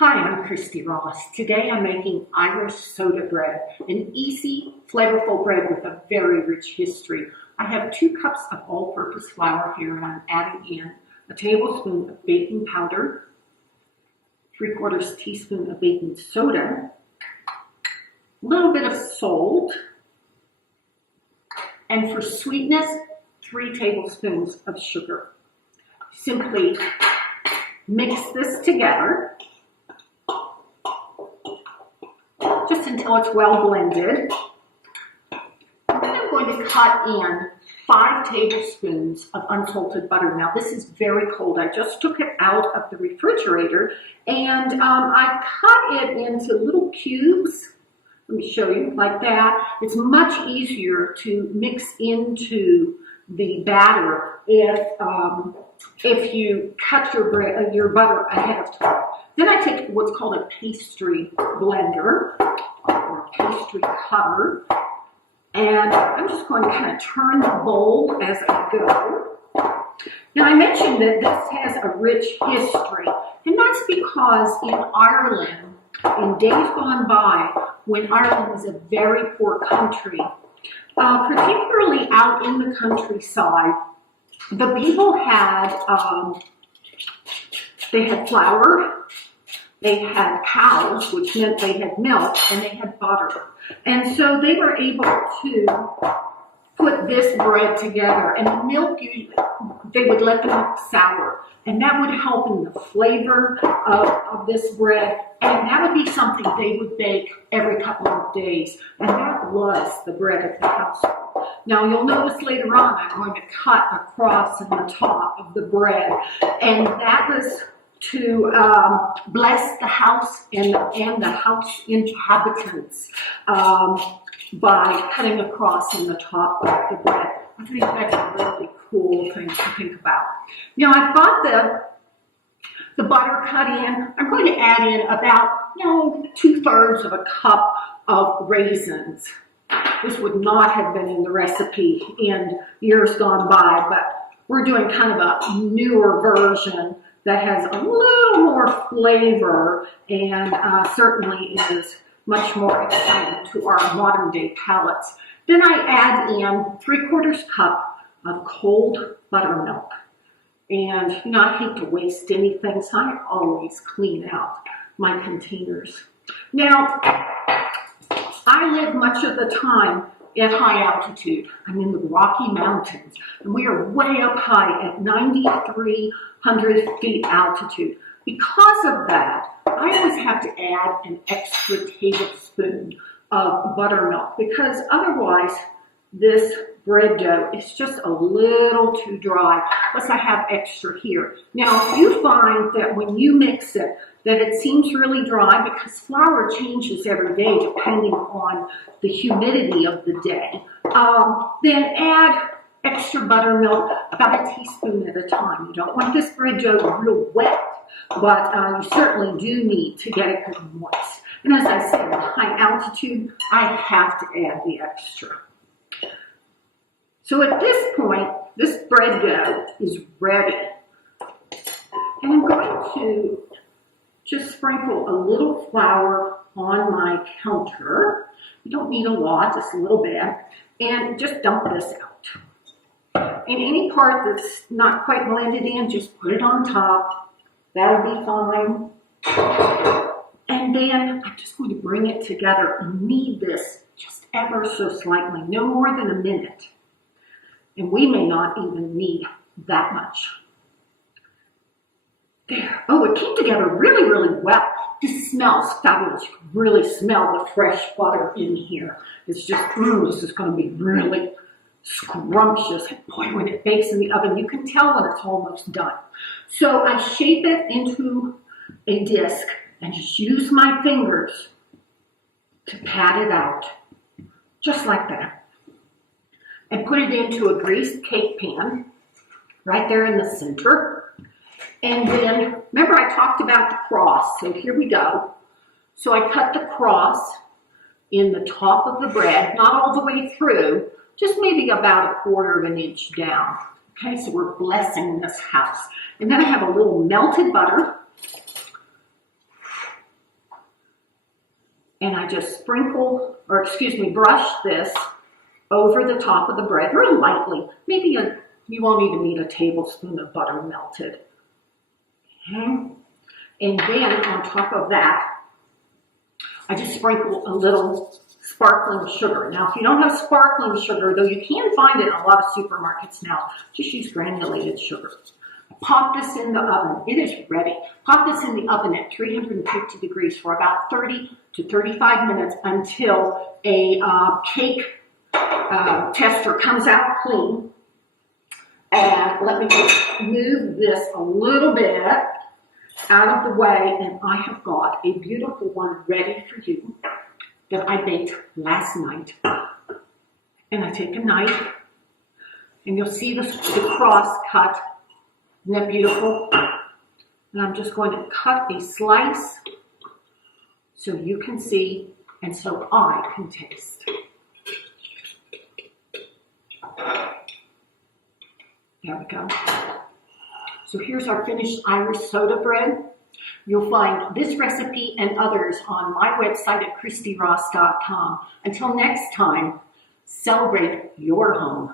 Hi, I'm Christy Ross. Today I'm making Irish soda bread, an easy, flavorful bread with a very rich history. I have 2 cups of all-purpose flour here, and I'm adding in a tablespoon of baking powder, 3/4 teaspoon of baking soda, a little bit of salt, and for sweetness, 3 tablespoons of sugar. Simply mix this together just until it's well blended. And then I'm going to cut in 5 tablespoons of unsalted butter. Now this is very cold. I just took it out of the refrigerator and I cut it into little cubes. Let me show you, like that. It's much easier to mix into the batter if you cut your butter ahead of time. Then I take what's called a pastry blender or a pastry cutter, and I'm just going to kind of turn the bowl as I go. Now I mentioned that this has a rich history, and that's because in Ireland, in days gone by, when Ireland was a very poor country, particularly out in the countryside, the people had, they had flour, they had cows, which meant they had milk, and they had butter. And so they were able to put this bread together, and the milk, they would let the milk sour, and that would help in the flavor of this bread, and that would be something they would bake every couple of days, and that was the bread of the household. Now you'll notice later on I'm going to cut a cross in the top of the bread, and that was to bless the house and the house inhabitants by cutting a cross in the top of the bread. I think that's a really cool thing to think about. Now I've got the butter cut in. I'm going to add in about 2/3 of a cup of raisins. This would not have been in the recipe in years gone by, but we're doing kind of a newer version that has a little more flavor and certainly is much more exciting to our modern day palates. Then I add in 3/4 cup of cold buttermilk. And I hate to waste anything, so I always clean out my containers. Now, I live much of the time at high altitude. I'm in the Rocky Mountains, and we are way up high at 9,300 feet altitude. Because of that, I always have to add an extra tablespoon of buttermilk, because otherwise this bread dough is just a little too dry. Plus I have extra here. Now, if you find that when you mix it, that it seems really dry, because flour changes every day depending on the humidity of the day, then add extra buttermilk, about a teaspoon at a time. You don't want this bread dough real wet, but you certainly do need to get it good moist. And as I said, at high altitude, I have to add the extra. So at this point, this bread dough is ready. And I'm going to just sprinkle a little flour on my counter. You don't need a lot, just a little bit. And just dump this out. And any part that's not quite blended in, just put it on top. That'll be fine. And then I'm just going to bring it together and knead this just ever so slightly, no more than a minute. And we may not even need that much. There. Oh, it came together really, really well. This smells fabulous. You can really smell the fresh butter in here. It's just, this is going to be really scrumptious. And boy, when it bakes in the oven, you can tell when it's almost done. So I shape it into a disc and just use my fingers to pat it out, just like that. And put it into a greased cake pan right there in the center. And then, remember I talked about the cross, so here we go. So I cut the cross in the top of the bread, not all the way through, just maybe about 1/4 inch down. Okay, so we're blessing this house. And then I have a little melted butter. and I just sprinkle, or excuse me, brush this over the top of the bread real lightly. Maybe you won't even need a tablespoon of butter melted. Okay. And then on top of that, I just sprinkle a little sparkling sugar. Now, if you don't have sparkling sugar, though you can find it in a lot of supermarkets now, just use granulated sugar. Pop this in the oven. It is ready. Pop this in the oven at 350 degrees for about 30 to 35 minutes until a cake tester comes out clean. And let me just move this a little bit out of the way, and I have got a beautiful one ready for you that I baked last night. And I take a knife, and you'll see the cross cut. Isn't that beautiful? And I'm just going to cut a slice so you can see and so I can taste. There we go. So here's our finished Irish soda bread. You'll find this recipe and others on my website at ChristyRoss.com. Until next time, celebrate your home.